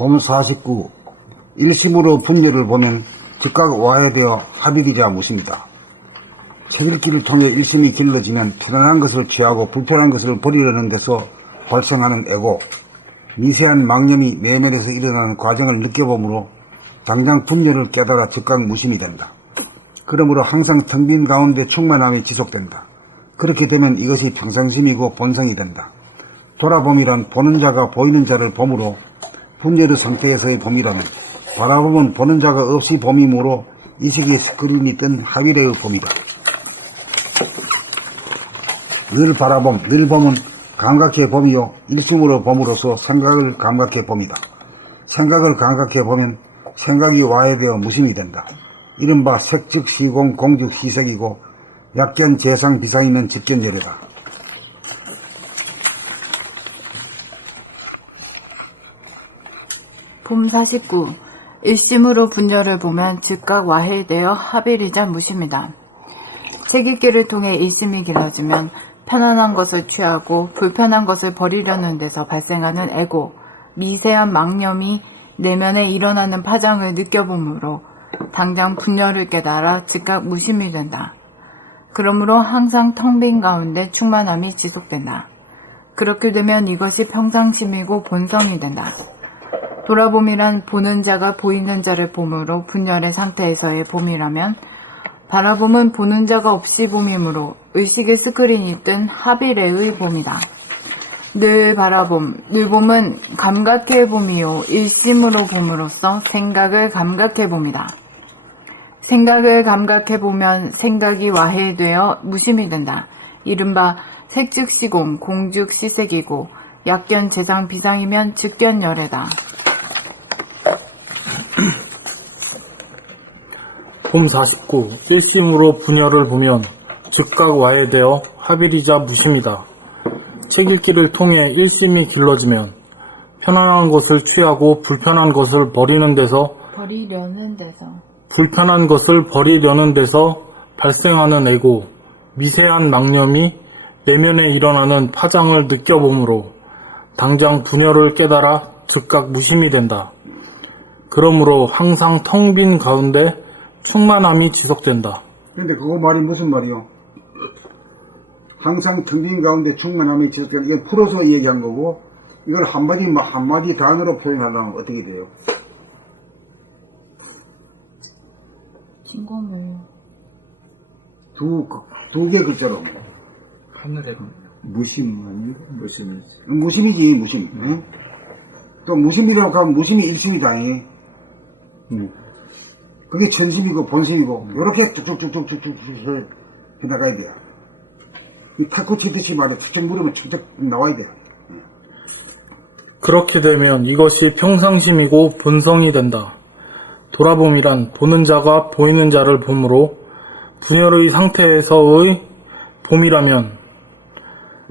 봄 49. 일심으로 분열을 보면 즉각 와해되어 합의기자 무십니다. 책읽기를 통해 일심이 길러지면 편안한 것을 취하고 불편한 것을 버리려는 데서 발생하는 애고, 미세한 망념이 내면에서 일어나는 과정을 느껴보므로 당장 분열을 깨달아 즉각 무심이 된다. 그러므로 항상 텅 빈 가운데 충만함이 지속된다. 그렇게 되면 이것이 평상심이고 본성이 된다. 돌아봄이란 보는 자가 보이는 자를 봄으로, 분열의 상태에서의 봄이라면 바라보면 보는 자가 없이 봄이므로 이식의 스크린이 뜬 하위래의 봄이다. 늘 바라봄, 늘 봄은 감각해 봄이요 일심으로 봄으로써 생각을 감각해 봄이다. 생각을 감각해 보면 생각이 와해되어 무심이 된다. 이른바 색즉 시공, 공즉 시색이고 약견 재상 비상이면 직견예례다. 봄 49. 일심으로 분열을 보면 즉각 와해되어 합일이자 무심이다. 책읽기를 통해 일심이 길어지면 편안한 것을 취하고 불편한 것을 버리려는 데서 발생하는 애고, 미세한 망념이 내면에 일어나는 파장을 느껴보므로 당장 분열을 깨달아 즉각 무심이 된다. 그러므로 항상 텅 빈 가운데 충만함이 지속된다. 그렇게 되면 이것이 평상심이고 본성이 된다. 돌아봄이란 보는 자가 보이는 자를 봄으로 분열의 상태에서의 봄이라면, 바라봄은 보는 자가 없이 봄이므로 의식의 스크린이 뜬 합일의 봄이다. 늘 바라봄, 늘 봄은 감각해 봄이요 일심으로 봄으로써 생각을 감각해 봄이다. 생각을 감각해 보면 생각이 와해되어 무심이 된다. 이른바 색즉 시공, 공즉 시색이고 약견 재상 비상이면 즉견열애다. 봄 49. 일심으로 분열을 보면 즉각 와해되어 합일이자 무심이다. 책읽기를 통해 일심이 길러지면 편안한 것을 취하고 불편한 것을 버리려는 데서 발생하는 애고, 미세한 망념이 내면에 일어나는 파장을 느껴보므로 당장 분열을 깨달아 즉각 무심이 된다. 그러므로 항상 텅 빈 가운데 충만함이 지속된다. 근데 그거 말이 무슨 말이요? 항상 텅 빈 가운데 충만함이 지속된다. 이건 풀어서 얘기한 거고, 이걸 한마디 단어로 표현하려면 어떻게 돼요? 진공을 두 개 글자로. 하늘에 무심 아닌가? 무심이지. 무심이지, 무심. 응? 또 무심이라고 하면 무심이 일심이다. 그게 천심이고 본심이고 요렇게 쭉쭉쭉쭉쭉쭉 해나가야 돼요. 이 탁구 치듯이 말이야. 축축 물으면 축축 나와야 돼요. 그렇게 되면 이것이 평상심이고 본성이 된다. 돌아봄이란 보는 자가 보이는 자를 봄으로 분열의 상태에서의 봄이라면,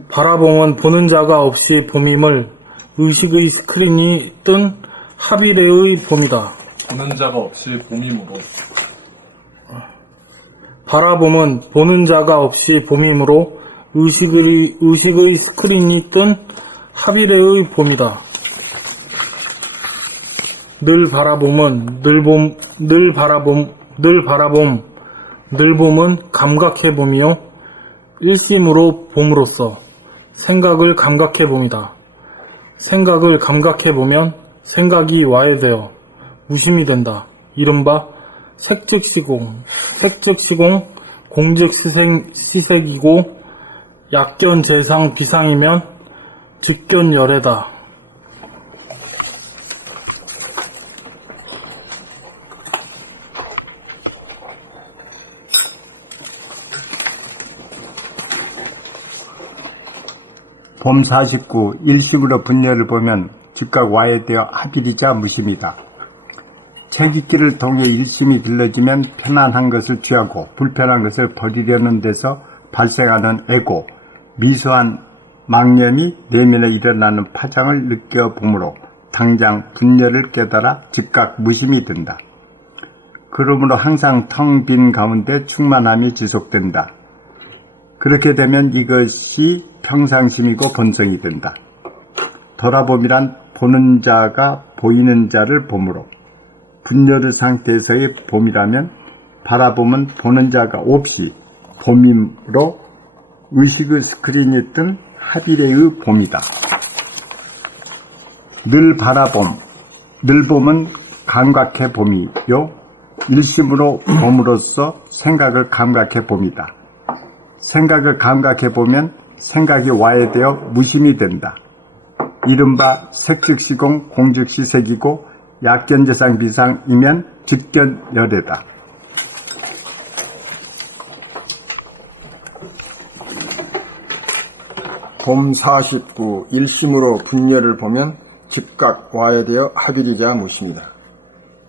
바라봄은 보는 자가 없이 봄임을 의식의 스크린이 뜬 합일의 봄이다. 보는 자가 없이 봄이므로 바라봄은 보는 자가 없이 봄이므로 의식의 스크린이 뜬 합일의 봄이다. 늘 봄은 감각해 봄이요 일심으로 봄으로써 생각을 감각해 봄이다. 생각을 감각해 보면 생각이 와해되어 무심이 된다. 이른바 색즉 시공, 공즉 시색이고 약견 재상 비상이면 직견열애다. 봄 49. 일심으로 분열을 보면 즉각 와해되어 합일이자 무심이다. 책읽기를 통해 일심이 길러지면 편안한 것을 취하고 불편한 것을 버리려는 데서 발생하는 애고, 미소한 망념이 내면에 일어나는 파장을 느껴보므로 당장 분열을 깨달아 즉각 무심이 든다. 그러므로 항상 텅 빈 가운데 충만함이 지속된다. 그렇게 되면 이것이 평상심이고 본성이 된다. 돌아봄이란 보는 자가 보이는 자를 보므로 분열의 상태에서의 봄이라면 바라보면 보는 자가 없이 봄이므로 의식의 스크린이 뜬 하비레의 봄이다. 늘 바라봄, 늘 봄은 감각해 봄이요 일심으로 봄으로써 생각을 감각해 봄이다. 생각을 감각해 보면 생각이 와해되어 무심이 된다. 이른바 색즉시공 공즉시 색이고 약견재상 비상이면 즉견열애다. 봄 49 일심으로 분열을 보면 즉각 와해되어 합일이자 무심이다.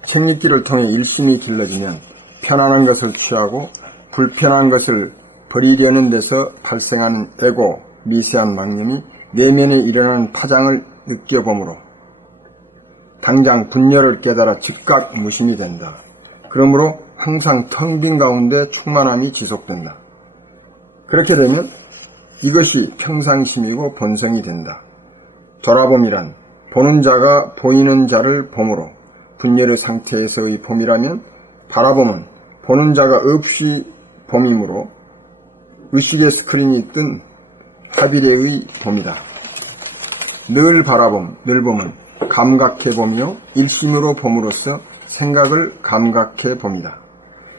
책읽기를 통해 일심이 길러지면 편안한 것을 취하고 불편한 것을 버리려는 데서 발생하는 애고 미세한 망념이 내면에 일어나는 파장을 느껴보므로 당장 분열을 깨달아 즉각 무심이 된다. 그러므로 항상 텅 빈 가운데 충만함이 지속된다. 그렇게 되면 이것이 평상심이고 본성이 된다. 돌아봄이란 보는 자가 보이는 자를 봄으로 분열의 상태에서의 봄이라면 바라봄은 보는 자가 없이 봄이므로 의식의 스크린이 뜬 하비레의 봄이다. 늘 바라봄, 늘 봄은 감각해 봄이요 일심으로 봄으로써 생각을 감각해 봄이다.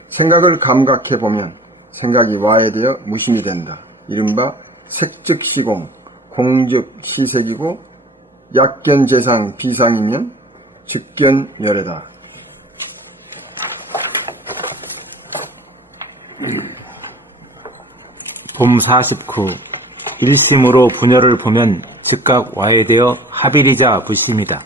생각을 감각해 보면 생각이 와해되어 무심이 된다. 이른바 색즉시공, 공즉시색이고 약견재상 비상이면 즉견열애다. 봄 49 일심으로 분열을 보면 즉각 와해되어 합일이자 무심이다.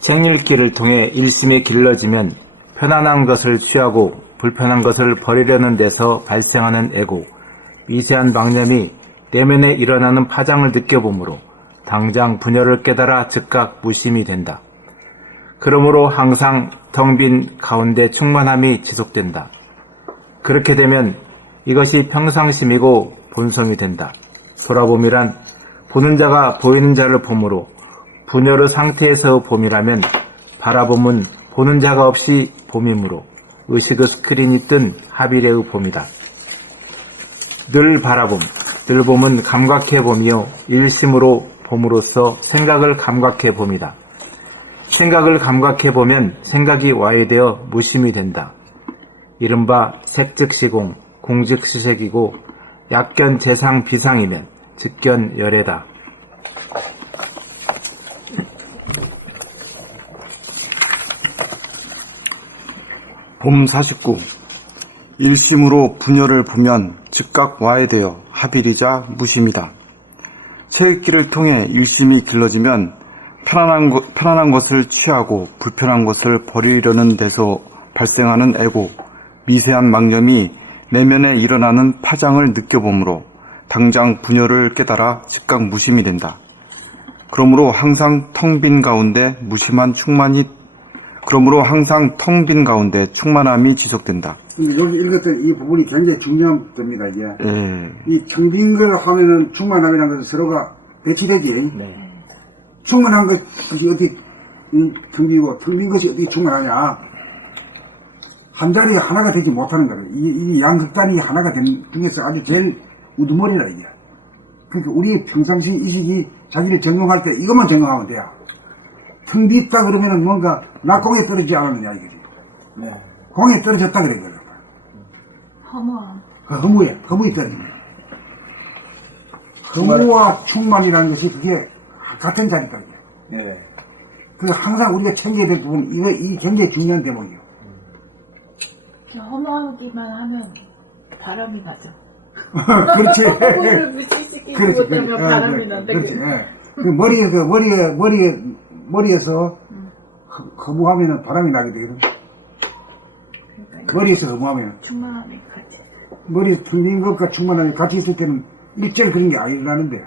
책 읽기를 통해 일심이 길러지면 편안한 것을 취하고 불편한 것을 버리려는 데서 발생하는 애고 미세한 망념이 내면에 일어나는 파장을 느껴보므로 당장 분열을 깨달아 즉각 무심이 된다. 그러므로 항상 텅 빈 가운데 충만함이 지속된다. 그렇게 되면 이것이 평상심이고 본성이 된다. 돌아봄이란 보는 자가 보이는 자를 봄으로 분열의 상태에서 봄이라면 바라봄은 보는 자가 없이 봄이므로 의식의 스크린이 뜬 하비레의 봄이다. 늘 바라봄, 늘 봄은 감각해 봄이요 일심으로 봄으로써 생각을 감각해 봄이다. 생각을 감각해 보면 생각이 와해되어 무심이 된다. 이른바 색즉시공, 공즉시색이고 약견재상 비상이면 즉견열애다. 봄 49 일심으로 분열을 보면 즉각 와해되어 합일이자 무심이다. 책 읽기를 통해 일심이 길러지면 편안한 것을 취하고 불편한 것을 버리려는 데서 발생하는 애고 미세한 망념이 내면에 일어나는 파장을 느껴보므로 당장 분열을 깨달아 즉각 무심이 된다. 그러므로 항상 텅 빈 가운데 충만함이 지속된다. 여기 읽었던 이 부분이 굉장히 중요한 겁니다. 이게 예. 이 텅 빈 걸 하면은 충만함이라는 것은 서로가 배치되지. 네. 충만한 것이 어디 텅 비고 텅 빈 것이 어디 충만하냐. 한 자리에 하나가 되지 못하는 거예요. 이 양극단이 하나가 된 중에서 아주 제일 우두머리라 이게. 그러니까 우리 평상시 의식이 자기를 적용할 때 이것만 적용하면 돼요. 텅 비있다 그러면은 뭔가 나 공에 떨어지지 않았느냐 이거지. 네. 공에 떨어졌다 그래 그래. 허무히 떨어진 거야. 허무와 충만이라는 것이 그게 같은 자리다. 네. 그 항상 우리가 챙겨야 될 부분 이 굉장히 중요한 대목이요. 허무하기만 하면 바람이 나죠. 그렇지. 허무를 무시시키고 그렇지. 그러면 바람이 난다. 그렇지. 예. 그 머리에서 허무하면은 바람이 나게 되거든. 머리에서 허무하면. 충만함이 같이. 머리에 텅 빈 것과 충만함이 같이 있을 때는 일절 그런 게 아니라는데.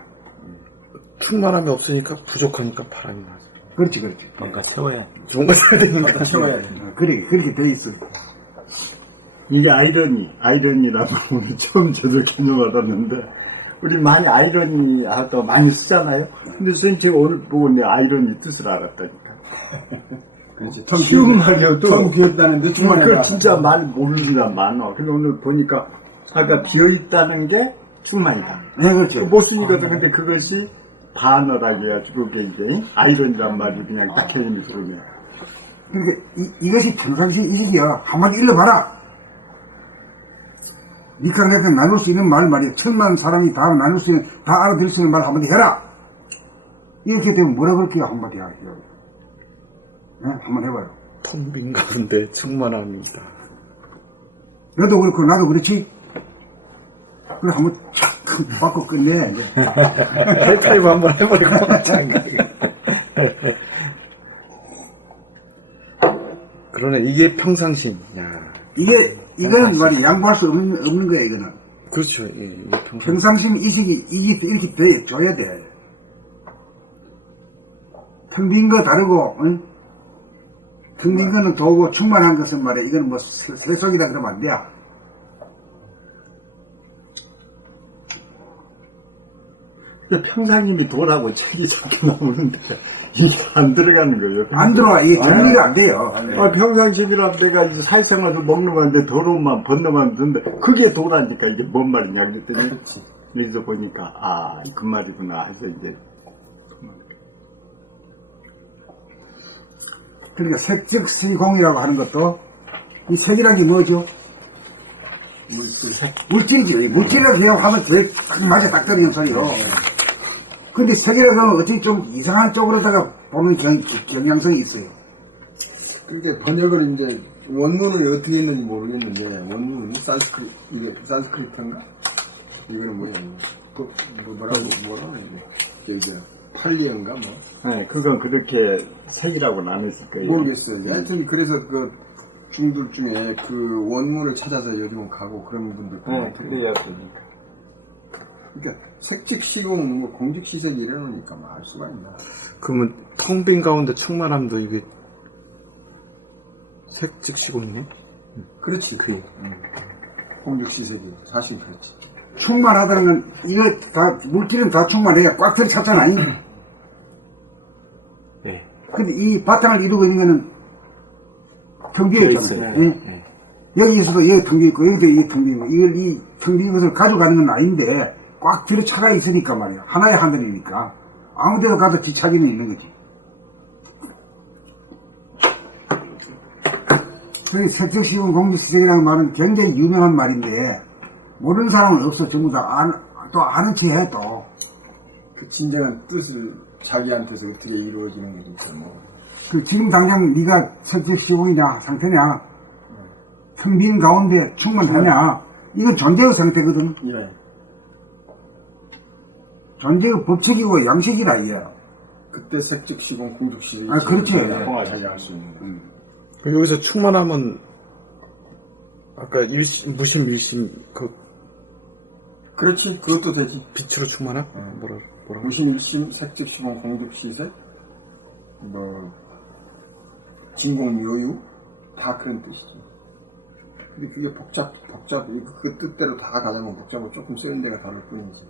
충만함이 없으니까 부족하니까 바람이 나죠. 그렇지. 뭔가 세워야 좋은 거 써야 되니까 채워야 돼. 그래, 그렇게 돼 있어. 이게 아이러니라고 오늘 처음 저도 개념 받았는데 우리 많이 아이러니 하다 많이 쓰잖아요. 근데 선생님 제가 오늘 보고 내 아이러니 뜻을 알았다니까. 쉬운 말이어도 참 비었다는데 정말 그걸 진짜 많이 모르는 사람 많아. 근데 오늘 보니까 아까 비어있다는 게 충만이다. 네, 그렇죠. 못 쓰니거든. 근데 그것이 반어라고 해가지고 그게 이제 아이러니란 말이 그냥 딱 개념이 들으면. 그러니까 이것이 평상시 이식이야. 한마디 일러봐라. 니캉네캉 나눌 수 있는 말이야. 천만 사람이 다 나눌 수 있는, 다 알아들을 수 있는 말 한마디 해라. 이렇게 되면 뭐라 그럴게요, 한마디 하세요. 네? 한번 해봐요. 텅 빈 가운데 충만합니다. 너도 그렇고 나도 그렇지. 그래 한번 착 바꿔 끝내. 이제. 하이파이브 한번 해버리고. 그러네. 이게 평상심. 야. 이거는 말이 양보할 수 없는 거야, 이거는. 그렇죠. 이게 평상심. 평상심 이식이, 이렇게 돼줘야 돼. 텅 빈 거 다르고, 응? 텅 빈 거는 도고 충만한 것은 말이야. 이거는 뭐 세속이다 그러면 안 돼. 평상님이 도라고 책이 자꾸 나오는데 이게 안 들어가는 거예요. 안 들어와. 이게 정리가 안 돼요. 평상심이라 내가 이제 사회생활도 먹는 건데 더러움만 번너만 듣는데 그게 도라니까 이게 뭔 말이냐 그랬더니 여기서 보니까 아 그 말이구나 해서 이제 그러니까 색즉 시공이라고 하는 것도 이 색이라는 게 뭐죠? 물질이지. 물질이라고 그냥 하면 제일 딱 맞아 딱 들리는 소리요. 근데 색이라고 하면 어찌 좀 이상한 쪽으로다가 보는 경향성이 있어요. 그게 번역을 이제 원문을 어떻게 했는지 모르겠는데 원문은 산스크리트인가? 이거는 뭐야? 그 뭐라고 이게 팔리언가 뭐? 네, 그건 그렇게 색이라고 나눴을 거예요. 모르겠어요. 하여튼 그래서 그 중들 중에 그 원문을 찾아서 요즘은 가고 그런 분들도 네, 많더라고요. 그래야 되니까. 그러니까 색직시공, 뭐 공직시색 이러니까 뭐 알 수가 있나. 그러면 텅 빈 가운데 충만함도 이게 색즉시공이네? 그렇지. 공직시색이 사실 그렇지. 충만하다는 건 이거 다 물질은 다 충만해야 꽉 들어찼잖아. 예. 근데 이 바탕을 이루고 있는 거는 텅 비어 있잖아요. 있어요. 예? 여기에서도 여기 텅 비어 있고 여기도 여기 텅 비어 있고 이걸 이 텅 빈 것을 가져가는 건 아닌데 꽉 들어차가 있으니까 말이야. 하나의 하늘이니까 아무 데도 가도 뒤차기는 있는 거지. 그래서 색적시공 공직시색이라는 말은 굉장히 유명한 말인데 모르는 사람은 없어. 전부 다 또 아는 체 해 또. 그 진정한 뜻을 자기한테서 어떻게 이루어지는 거니까 뭐. 그 지금 당장 네가 색적시공이냐 상태냐 텅 빈 가운데 충만하냐 이건 존재의 상태거든. 예. 존재의 법칙이고 양식이다 이게. 그때 색직시공, 공직시색이 아, 그렇지. 자기할 수 있는. 여기서 충만함은 아까 무심 일심 그렇지. 그것도 되지. 빛으로 충만함? 뭐라 무심일심, 색직시공, 공직시색, 뭐 진공묘유 다 그런 뜻이죠. 근데 그게 복잡 그 뜻대로 다 가자면 복잡하고 조금 쓰는 데가 다를 뿐이지.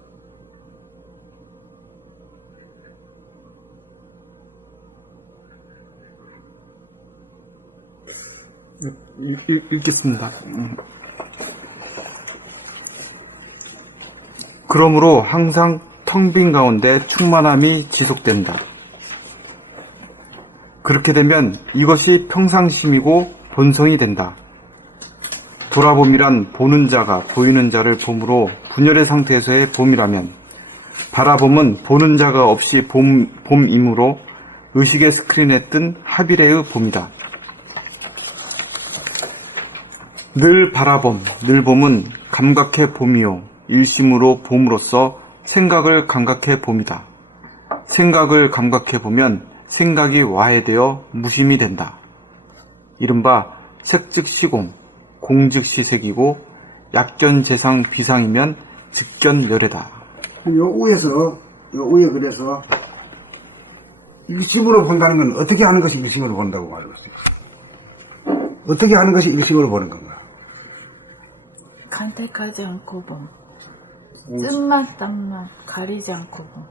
읽겠습니다. 그러므로 항상 텅 빈 가운데 충만함이 지속된다. 그렇게 되면 이것이 평상심이고 본성이 된다. 돌아봄이란 보는 자가 보이는 자를 봄으로 분열의 상태에서의 봄이라면 바라봄은 보는 자가 없이 봄이므로 의식의 스크린에 뜬 하비레의 봄이다. 늘 바라봄, 늘 봄은 감각의 봄이요 일심으로 봄으로써 생각을 감각해 봄이다. 생각을 감각해 보면 생각이 와해되어 무심이 된다. 이른바 색즉시공, 공즉시색이고 약견재상 비상이면 즉견열애다. 요 위에 그래서 일심으로 본다는 건 어떻게 하는 것이 일심으로 본다고 말하고 있어요. 어떻게 하는 것이 일심으로 보는 건가? 간택하지 않고 봄. 쓴맛, 딴맛 가리지 않고 봄.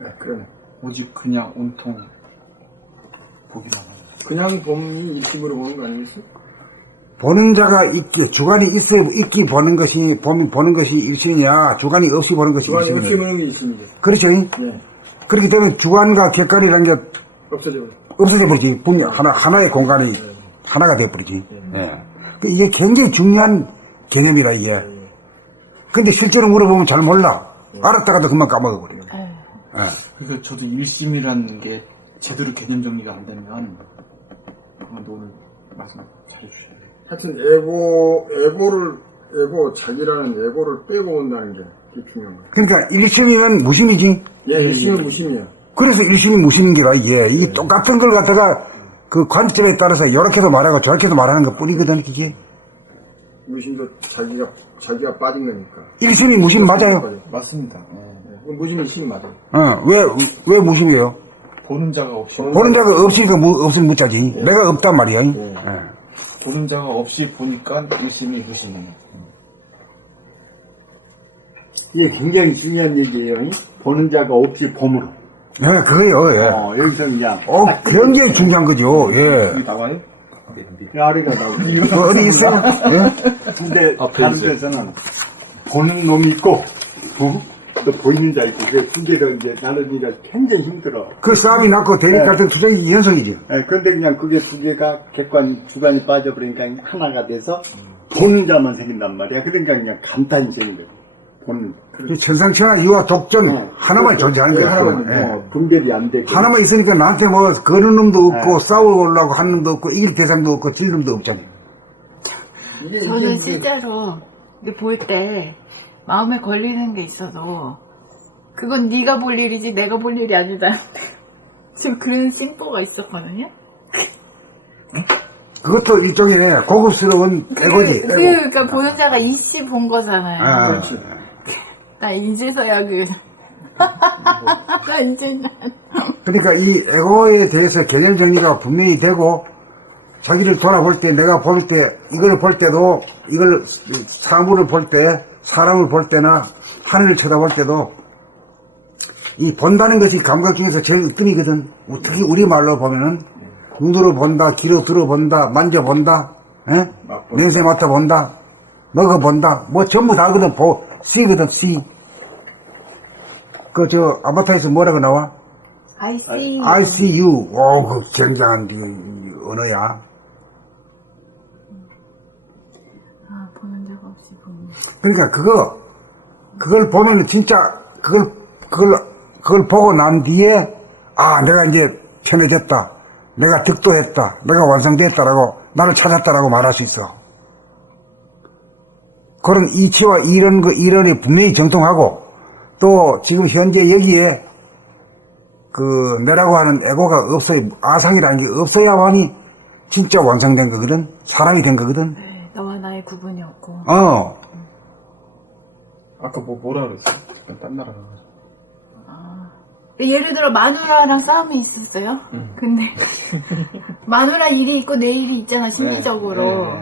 네, 그러네. 오직 그냥 온통 보기만 하는. 그냥 봄이 일심으로 보는 거 아니겠어요? 보는 자가 있기, 주관이 있어야 있기 보는 것이, 보는 것이 일심이냐, 주관이 없이 보는 것이 주관이 없이 일심이냐. 보는 게 일심이죠. 그렇죠? 네. 그렇기 때문에 주관과 객관이라는 게 없어져. 없어져 버리지. 분명 하나의 공간이 하나가 돼버리지. 예. 이게 굉장히 중요한 개념이라, 이게. 근데 실제로 물어보면 잘 몰라. 알았다가도 금방 까먹어버려. 예. 그래서 저도 일심이라는 게 제대로 개념 정리가 안 되면 아마 오늘 말씀 잘해주셔야 돼요. 하여튼 자기라는 에고를 빼고 온다는 게 되게 중요한 거예요. 그러니까 일심이면 무심이지. 예, 일심은 무심이야. 그래서 일심이 무심인 게라, 이게. 이 똑같은 걸 갖다가 그 관점에 따라서 이렇게도 말하고 저렇게도 말하는 것 뿐이거든, 그게. 무심도 자기가 빠진 거니까. 일심이 무심 맞아요. 맞습니다. 무심이 심 맞아요. 왜 무심이에요? 보는 자가 없이 보는 자가 없으니까 없으면 묻자지. 내가 없단 말이야. 예. 보는 자가 없이 보니까 일심이 무심해요. 이게 굉장히 중요한 얘기예요. 보는 자가 없이 봄으로. 예, 그거요, 예. 여기서 그냥 굉장히 중요한 거죠, 예. 나와요? 아래가 나오고. 어디 있어? 예? 근데 앞에 다른 있어요. 데서는 보는 놈이 있고, 또 보이는 자 있고, 그 두 개를 이제 나누기가 굉장히 힘들어. 그 싸움이 났고 대립 같은 투쟁이 연속이지. 예, 그런데 그냥 그게 두 개가 주관이 빠져버리니까 하나가 돼서 보는 자만 생긴단 말이야. 그러니까 그냥 감탄이 생긴다. 보는. 그 천상천하 유아 독전 하나만 존재하는 거야. 하나만 예. 분별이 안 되고. 하나만 있으니까 나한테 뭐 거는 놈도 없고 싸우려고 하는 놈도 없고 이길 대상도 없고 질 놈도 없잖아요. 저는 실제로 볼 때 마음에 걸리는 게 있어도 그건 네가 볼 일이지 내가 볼 일이 아니다. 지금 그런 심보가 있었거든요. 그것도 일종의 고급스러운 에고지. 에고. 그러니까 보는 자가 이씨 본 거잖아요. 아, 나 이제서야 나 이제 그러니까 이 에고에 대해서 개념 정리가 분명히 되고 자기를 돌아볼 때 내가 볼 때 이걸 볼 때도 이걸 사물을 볼 때 사람을 볼 때나 하늘을 쳐다볼 때도 이 본다는 것이 감각 중에서 제일 으뜸이거든. 특히 우리말로 보면은 눈으로 본다, 귀로 들어본다, 만져본다, 냄새 맡아본다, 먹어본다, 뭐 전부 다거든. C거든, C. 아바타에서 뭐라고 나와? I see you. I see you. 오, 그 굉장한 언어야. 보는 자가 없이 보는. 그러니까 그걸 보면 진짜 그걸 보고 난 뒤에 내가 이제 편해졌다. 내가 득도했다. 내가 완성됐다라고 나를 찾았다라고 말할 수 있어. 그런 이치와 이론이 분명히 정통하고 또 지금 현재 여기에 내라고 하는 에고가 없어야 아상이라는 게 없어야만이 진짜 완성된 거거든. 사람이 된 거거든. 네, 너와 나의 구분이 없고. 아까 뭐라 그랬어요? 딴 나라 가가지고. 예를 들어 마누라랑 싸움이 있었어요. 근데 마누라 일이 있고 내 일이 있잖아 심리적으로.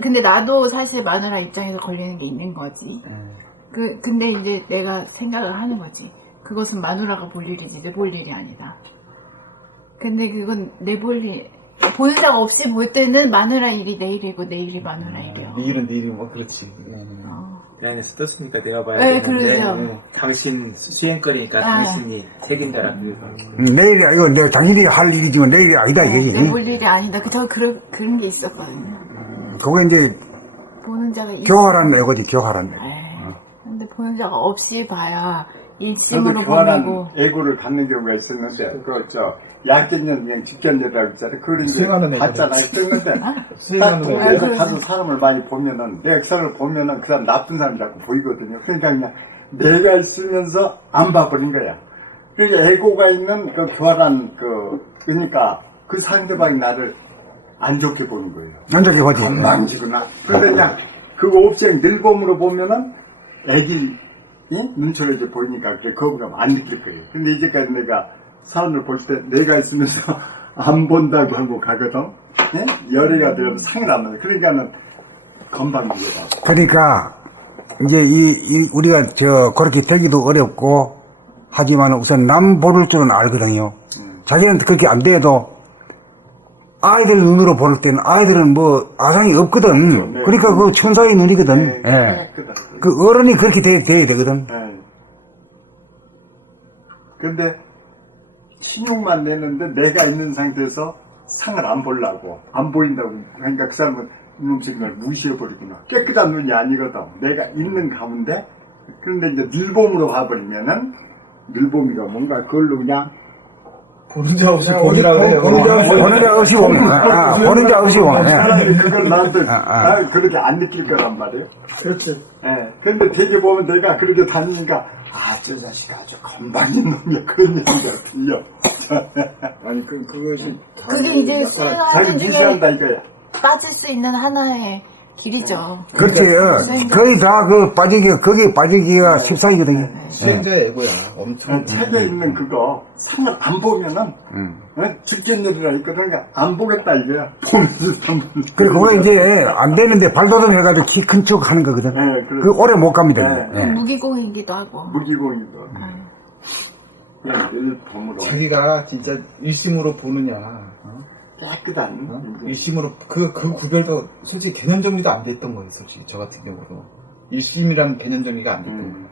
근데 나도 사실 마누라 입장에서 걸리는 게 있는 거지. 근데 이제 내가 생각을 하는 거지. 그것은 마누라가 볼 일이지 내 볼 일이 아니다. 근데 그건 내 볼 일. 보는 자가 없이 볼 때는 마누라 일이 내 일이고 내 일이 마누라 일이요. 네 일은 네 일이 뭐 그렇지. 내 안에서 떴으니까 내가 봐야 네, 되는데 그러죠. 당신 수행거리니까 당신이 책임져라. 내일이 아니고 내가 당신이 할 일이지만 내 일이 아니다 이거지. 내 볼 일이 아니다. 저 그런 게 있었거든요. 그거 이제 보는 자가 교활한 에고지, 교활한 에고. 근데 보는 자가 없이 봐야 저도 일심으로 교활한 보내고. 애고를 갖는 경우가 있었는데, 약견년 그냥 직견녀라고 있잖아요. 그걸 이제 수행하는 봤잖아요. 쓰는데, 수행하는 딱 애고. 가서 사람을 많이 보면은, 내 액상을 보면은 그 사람 나쁜 사람이라고 보이거든요. 그러니까 그냥 내가 있으면서 안 봐버린 거야. 그러니까 애고가 있는 그 교활한 그러니까 그 상대방이 나를 안 좋게 보는 거예요. 안 좋게 보지. 건방지구나. 그런데 그냥 그거 없이 늘봄으로 보면은 애기 눈초리 이제 보이니까 그게 거부감 안 느낄 거예요. 근데 이제까지 내가 사람을 볼 때 내가 있으면서 안 본다고 하고 가거든. 열애가 되면 상을 안 나요. 그러니까는 건방지다. 그러니까 이제 우리가 그렇게 되기도 어렵고, 하지만 우선 남 보를 줄은 알거든요. 자기한테 그렇게 안 돼도, 아이들 눈으로 볼 때는 아이들은 뭐 아상이 없거든. 네. 그러니까 그 천사의 눈이거든. 네. 예. 그 어른이 그렇게 돼야 되거든. 네. 근데 신용만 내는데 내가 있는 상태에서 상을 안 보려고 안 보인다고 그러니까 그 사람은 이놈새끼 날 무시해버리구나. 깨끗한 눈이 아니거든. 내가 있는 가운데. 그런데 이제 늘봄으로 봐버리면은 늘봄이가 뭔가 그걸로 그냥 보는 자 없이 본이라고 해요. 보는 자 없이 보면. 보는 자 없이 보면. 사람들이 그걸 나한테 아. 그렇게 안 느낄 거란 말이에요. 그렇지. 예. 근데 되게 보면 내가 그렇게 다니니까 저 자식 아주 건방진 놈이야. 그런 얘기가 들려. 아니 그것이 그게 이제 자기 수행하는 중에 무시한다 이거야. 빠질 수 있는 하나의 길이죠. 그렇지. 거의 다 거기에 빠지기가 십상이거든요. 수행자 애고야. 엄청. 책에 있는 그거 상을 안 보면은 죽겠느리라 있거든. 그러니까 안 보겠다 이거야. 보면서 안 보는. 그리고 그거 이제 안 되는데 발돋움 해가지고 키 큰 척 하는 거거든. 네, 그 오래 못 갑니다. 네. 예. 무기공이기도 하고. 무기공이도 그냥 늘 봄으로 자기가 진짜 일심으로 보느냐, 깨끗한 일심으로 그 구별도 솔직히 개념 정리도 안 됐던 거예요. 솔직히 저 같은 경우도 일심이라는 개념 정리가 안 됐던 거예요.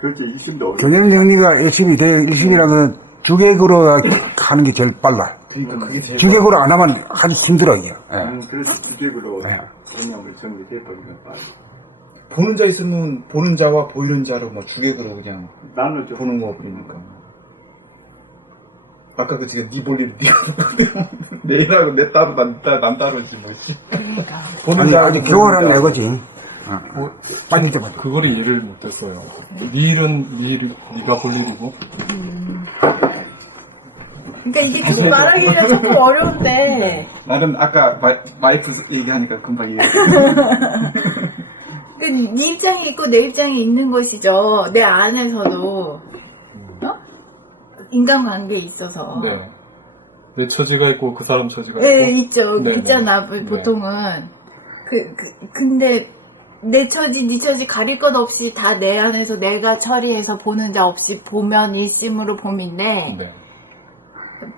그렇지 일심도 어려. 개념 정리가 일심이라면 주객으로 하는 게 제일 빨라. 그러니까 그게 제일 주객으로 안 하면 아주 힘들어 이게. 예. 그래서 주객으로 네. 개념을 정리해버리면 빨리. 보는 자 있으면 보는 자와 보이는 자로 뭐 주객으로 그냥 나눠줘. 보는 거 버리니까. 아까 그 지금 네 볼일 네가 내일하고 내 따로 난 따로지 뭐. 그러니까. 보는 아니, 자 아주 교활한 애거지. 빠질 때마다. 그거를 이해를 못했어요. 네 일은 네가 볼 일이고. 그러니까 이게 좀 말하기가 조금 어려운데. 나는 아까 마이프 얘기하니까 금방 이해. 네 입장이 있고 내 입장이 있는 것이죠. 내 안에서도 인간관계에 있어서. 네. 내 처지가 있고 그 사람 처지가 네, 있고. 있죠. 네, 있잖아. 네. 보통은 근데 내 처지, 네 처지 가릴 것 없이 다 내 안에서 내가 처리해서 보는 자 없이 보면 일심으로 봄인데. 네.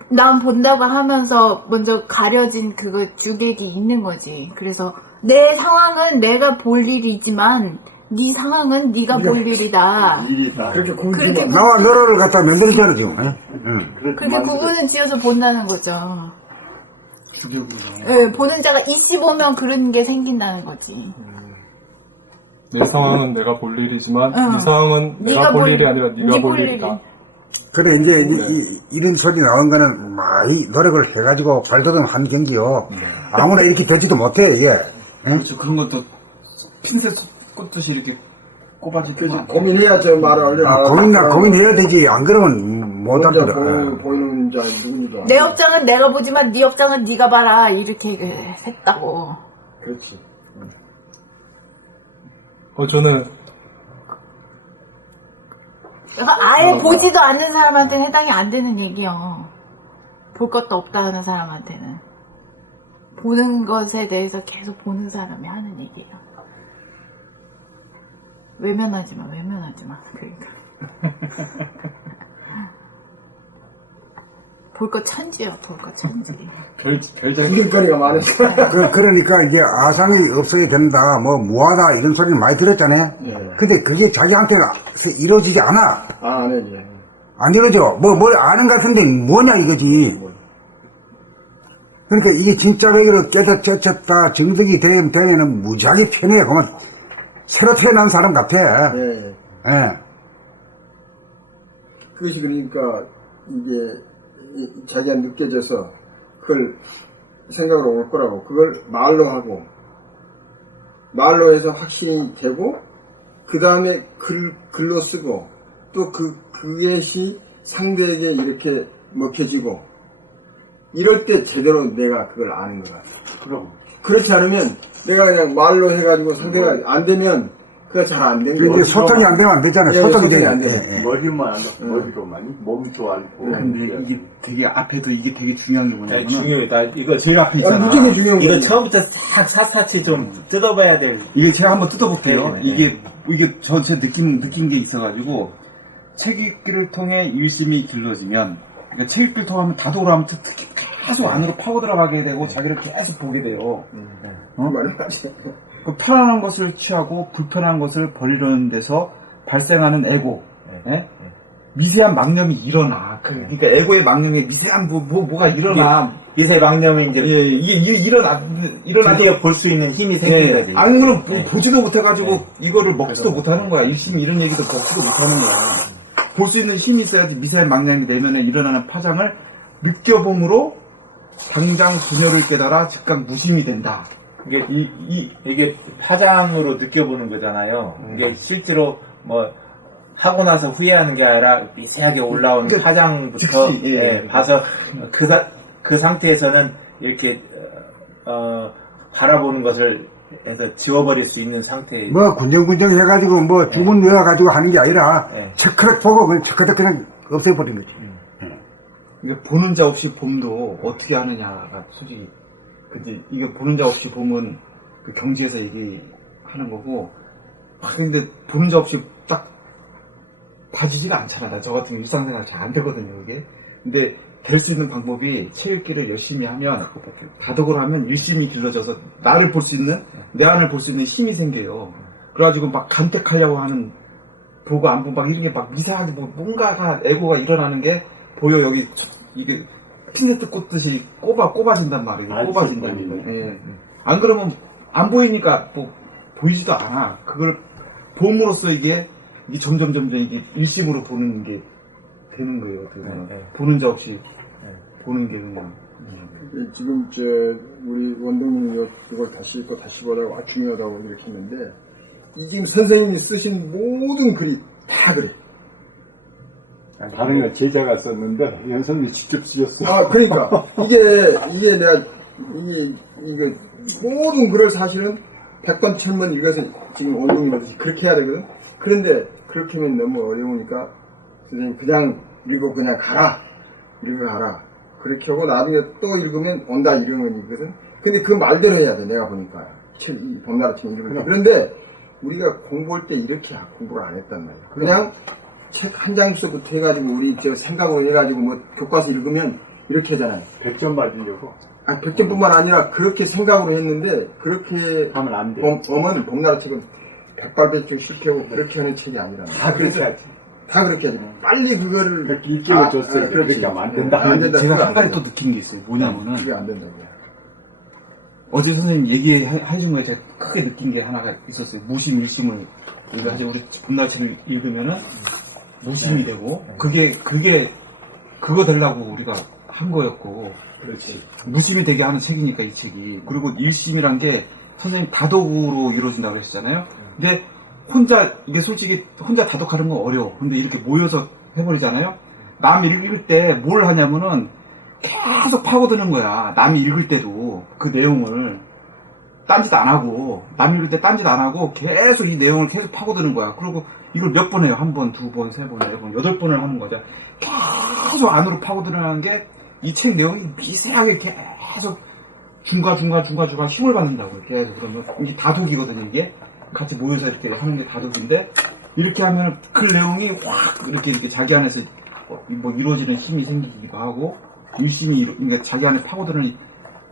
난 본다고 하면서 먼저 가려진 그거 주객이 있는 거지. 그래서 내 상황은 내가 볼 일이지만 네 상황은 네가 볼 일이다. 일이다. 그렇게 그렇게 나와 너를 갖다 만들잖아 지금. 예? 그렇게 구분은 지어서 본다는 거죠. 네, 보는 자가 이씨 보면 그런 게 생긴다는 거지. 내 상황은 내가 볼 일이지만 응. 네 상황은 내가 볼 일이 아니라 네가 볼 일이다. 그래 이제 이런 소리 나온 거는 많이 노력을 해가지고 발돋움 한 경기요. 아무나 이렇게 되지도 못해 이게. 그렇죠. 그런 것도 핀셋 꽂듯이 이렇게 꼽아지듯이 고민해야죠. 말을 얼른 고민해야 되지. 안 그러면 못 혼자 알거든. 보이는 자 누군지도 내 업장은 내가 보지만 네 업장은 네가 봐라. 이렇게 했다고. 그렇지. 저는 그러니까 아예 보지도 않는 사람한테는 해당이 안 되는 얘기요. 볼 것도 없다 하는 사람한테는. 보는 것에 대해서 계속 보는 사람이 하는 얘기예요. 외면하지 마. 그러니까. 볼 것 천지요. 볼 것 천지. 구경거리가 많아서. 그러니까 이게 아상이 없어야 된다, 뭐 무하다 이런 소리를 많이 들었잖아요. 근데 그게 자기한테 이루어지지 않아. 아, 네, 예. 안 이루어져. 뭘 아는 것 같은데 뭐냐 이거지. 그러니까 이게 진짜로 깨닫쳤다 정득이 되면은 무지하게 편해. 그만 새로 태어난 사람 같아. 예. 예. 그것이 그러니까 이게 자기가 느껴져서 그걸 생각으로 올 거라고 그걸 말로 하고 말로 해서 확신이 되고 그 다음에 글로 쓰고 또 그것이 상대에게 이렇게 먹혀지고 이럴 때 제대로 내가 그걸 아는 것 같아. 그럼 그렇지 않으면 내가 그냥 말로 해가지고 상대가 안 되면 그거 잘 안 된 이게 거. 소통이 안 되면 안 되잖아요. 예, 소통이 소통이 돼야 안 돼. 되죠. 예, 예. 머리만 머리로만 몸도 않고. 근데 이게 되게 앞에도 이게 되게 중요한 게 뭐냐면 중요해. 나 이거 제일 앞에 아, 있잖아. 무지개 중요한 이거 거. 처음부터 싹 사사치 좀 뜯어봐야 될. 이게 제가 한번 뜯어볼게요. 네, 네. 이게 전체 느낀 게 있어가지고 책 읽기를 통해 일심이 길러지면 그러니까 책 읽기를 통하면 다독으로 하면 특히 계속 안으로 파고 들어가게 되고 자기를 계속 보게 돼요. 말은 하지. 그 편안한 것을 취하고 불편한 것을 버리려는 데서 발생하는 에고, 예? 미세한 망념이 일어나. 그러니까 에고의 망념에 미세한 뭐가 일어나. 이세 망념이 이제 예, 이게 일어나. 드디어 볼 수 있는 힘이 생긴 거지. 안 그러면 보지도 못해가지고 이거를 먹지도 못하는 거야. 일심 이런 얘기도 먹지도 못하는 거야. 볼 수 있는 힘이 있어야지 미세한 망념이 내면에 일어나는 파장을 느껴봄으로 당장 분열을 깨달아 즉각 무심이 된다. 이게 파장으로 느껴보는 거잖아요. 이게 실제로 뭐 하고 나서 후회하는 게 아니라 미세하게 올라오는 그러니까 파장부터 즉시, 예. 예, 봐서 그 상태에서는 이렇게 바라보는 것을 해서 지워버릴 수 있는 상태에 뭐 군정군정 해가지고 뭐 죽은 뇌와 가지고 하는 게 아니라 네. 척크랙 보고 그냥 척크랙 그냥 없애버린 거지. 그러니까 보는 자 없이 봄도 어떻게 하느냐가 솔직히 근데 이게 보는 자 없이 봄은 그 경지에서 얘기하는 거고 근데 보는 자 없이 딱 봐지지가 않잖아. 나 저 같은 일상생활 잘 안 되거든요 이게. 근데 될 수 있는 방법이 책 읽기를 열심히 하면 다독을 하면 일심이 길러져서 나를 볼 수 있는 내 안을 볼 수 있는 힘이 생겨요. 그래가지고 막 간택하려고 하는 보고 안 보고 막 이런 게 막 미세하게 뭔가가 에고가 일어나는 게 보여. 여기 이게 핀세트 꽂듯이 꼽아진단 말이에요. 알수 꼽아진다는 있거든요. 거예요. 예. 안 그러면 안 보이니까 뭐 보이지도 않아. 그걸 봄으로써 이게 점점 이게 일심으로 보는 게 되는 거예요. 보는 자 없이 보는 게 그냥. 지금 우리 원동님이 이걸 다시 읽고 다시 보라고 중요하다고 이렇게 했는데 이 지금 선생님이 쓰신 모든 글이 다 그래. 다른 건 제자가 썼는데 연선이 직접 쓰셨어. 아, 그러니까 이게 내가 이거 모든 글을 사실은 100번 1000번 읽어서 지금 원동님한테 그렇게 해야 되거든. 그런데 그렇게 하면 너무 어려우니까 선생님 그냥 읽고 그냥 가라. 그렇게 하고 나중에 또 읽으면 온다 이런 거거든. 근데 그 말대로 해야 돼. 내가 보니까 이 봄나라 책 읽을 때. 그런데 우리가 공부할 때 이렇게 공부를 안 했단 말이야. 그냥 책 한 장서부터 해가지고 우리 생각을 해가지고 뭐 교과서 읽으면 이렇게 하잖아요. 100점 맞으려고 100점뿐만 아니라 그렇게 생각으로 했는데 그렇게 하면 안 돼. 보면 봄나라 책은 백발백중 실패하고 그렇게 하는 책이 아니라 다 그렇게 하지. 다 그렇게 하지. 빨리 그거를 그렇게 일깨워 줬어요. 그렇지. 그렇게 하면 안 된다. 안 된다. 제가 그거 한 가지 안 또 된다. 느낀 게 있어요. 뭐냐면은 그게 안 된다고요. 어제 선생님 얘기해준 거에 제가 크게 느낀 게 하나가 있었어요. 무심, 일심을. 우리가 이제 우리 봄날치를 읽으면은 무심이 되고, 그거 되려고 우리가 한 거였고. 그렇지. 무심이 되게 하는 책이니까, 이 책이. 그리고 일심이란 게 선생님 다독으로 이루어진다고 그러셨잖아요. 근데 이게 솔직히 혼자 다독하는 건 어려워. 근데 이렇게 모여서 해버리잖아요. 남이 읽을 때 뭘 하냐면은 계속 파고드는 거야. 남이 읽을 때도 그 내용을 딴짓 안 하고 남이 읽을 때 딴짓 안 하고 계속 이 내용을 계속 파고드는 거야. 그리고 이걸 몇 번 해요. 한 번, 두 번, 세 번, 네 번, 8번을 하는 거죠. 계속 안으로 파고들어가는 게 이 책 내용이 미세하게 계속 중간 힘을 받는다고요. 계속 그러면 이게 다독이거든요. 이게 같이 모여서 이렇게 하는 게 다독인데 이렇게 하면 그 내용이 확 이렇게 자기 안에서 뭐 이루어지는 힘이 생기기도 하고 일심이 그러니까 자기 안에 파고드는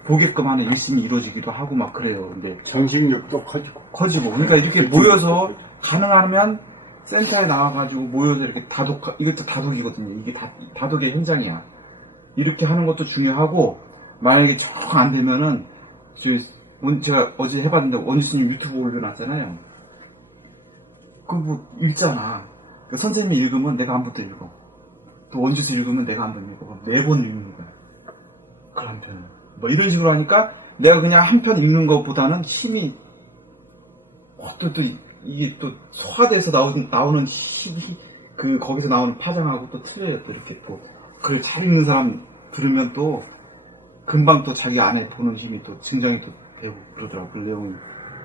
보게끔 하는 일심이 이루어지기도 하고 막 그래요. 근데 정신력도 커지고. 그러니까 이렇게 모여서 가능하면 센터에 나와가지고 모여서 이렇게 이것도 다독이거든요. 이게 다독의 현장이야. 이렇게 하는 것도 중요하고 만약에 정 안 되면은 제가 어제 해봤는데 원유스님 유튜브 올려놨잖아요. 그거 뭐 읽잖아. 그러니까 선생님이 읽으면 내가 한 번 더 읽어. 또 원주스 읽으면 내가 한 번 읽어. 매번 읽는 거야. 그 한 편을. 뭐 이런 식으로 하니까 내가 그냥 한 편 읽는 것보다는 힘이 또 이게 또 소화돼서 나오는 힘이 거기서 나오는 파장하고 또 틀려요. 또 이렇게 또 글을 잘 읽는 사람 들으면 또 금방 또 자기 안에 보는 힘이 또 증정이 또 되고 그러더라고. 그 내용이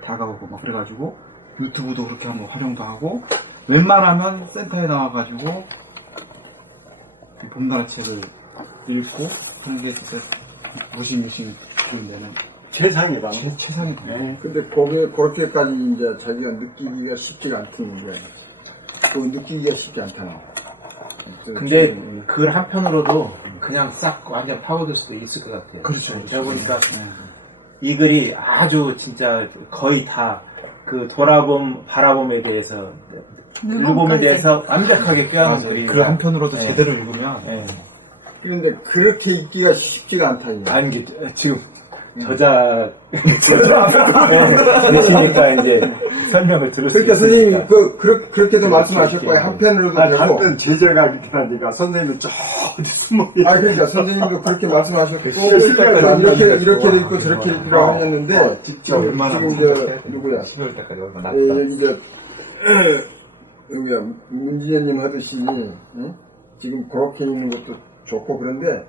다가오고 막 그래가지고 유튜브도 그렇게 한번 활용도 하고 웬만하면 센터에 나와가지고 봄나라 책을 읽고 그런 게 진짜 무시무시 되는 최상이다. 최상이다. 네. 근데 거기에 그렇게까지 이제 자기가 느끼기가 쉽지가 않던 게, 그 느끼기가 쉽지 않잖아. 근데 그 한편으로도 그냥 싹 완전 파고들 수도 있을 것 같아요. 그렇죠. 제가 보니까 이 글이 아주 진짜 거의 다 그 바라봄에 대해서 누곰에 대해서 완벽하게 껴안은 글이니까. 그 한편으로도 네. 제대로 읽으면 네. 그런데 그렇게 읽기가 쉽지가 않다니. 아니 이게 지금 저자 계시니까 이제 설명을 들을 수 그러니까 선생님이 있으니까. 그렇게도 말씀하셨고, 한편으로도 되고. 가끔 제자가 그렇게 하니까 선생님은 저 어디 숨어 그러니까 선생님도 그렇게 말씀하셨고, 시간이 안 이렇게 읽고 저렇게 읽으라고 했는데, 직접 웬만하면 누구야? 10월 때까지 얼마 여기 누구야? 문진현님 하듯이, 응? 지금 그렇게 읽는 것도 좋고, 그런데,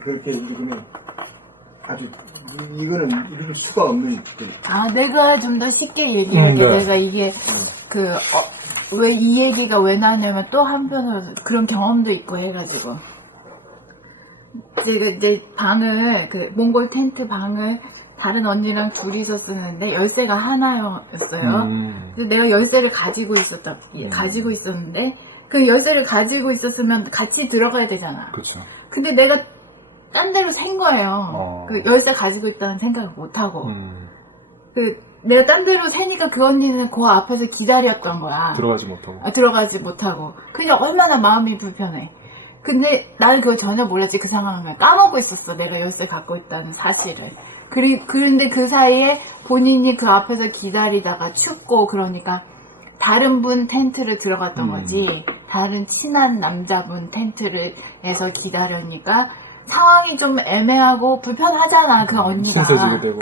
그렇게 읽으면 아주, 이거는 읽을 수가 없는. 내가 좀 더 쉽게 얘기할게. 네. 내가 이게, 왜 이 얘기가 왜 나냐면 또 한편으로 그런 경험도 있고 해가지고. 제가 이제 몽골 텐트 방을 다른 언니랑 둘이서 쓰는데 열쇠가 하나였어요. 그래서 내가 열쇠를 가지고 있었는데 그 열쇠를 가지고 있었으면 같이 들어가야 되잖아. 그렇죠. 근데 내가 딴 데로 샌 거예요. 그 열쇠 가지고 있다는 생각을 못 하고. 내가 딴 데로 새니까 그 언니는 그 앞에서 기다렸던 거야. 들어가지 못하고. 그냥 얼마나 마음이 불편해. 근데 나는 그걸 전혀 몰랐지. 그 상황을 까먹고 있었어. 내가 열쇠 갖고 있다는 사실을. 그런데 그 사이에 본인이 그 앞에서 기다리다가 춥고 그러니까 다른 분 텐트를 들어갔던 거지. 다른 친한 남자분 텐트에서 기다리니까 상황이 좀 애매하고 불편하잖아. 그 언니가. 신세지게 되고.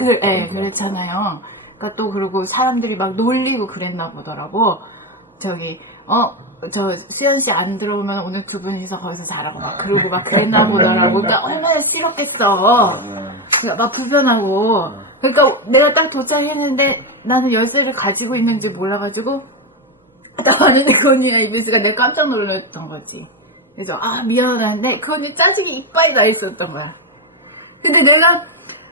그렇잖아요. 그러니까 또 그리고 사람들이 막 놀리고 그랬나 보더라고. 저 수연 씨 안 들어오면 오늘 두 분이서 거기서 자라고 막 그러고 막 그랬나 보더라고. 그러니까 얼마나 싫었겠어. 그러니까 막 불편하고. 그러니까 내가 딱 도착했는데 나는 열쇠를 가지고 있는지 몰라가지고 딱 왔는데 그 언니가 이베스가 내가 깜짝 놀랐던 거지. 그래서 미안한데 그 언니 짜증이 이빨이 나 있었던 거야. 근데 내가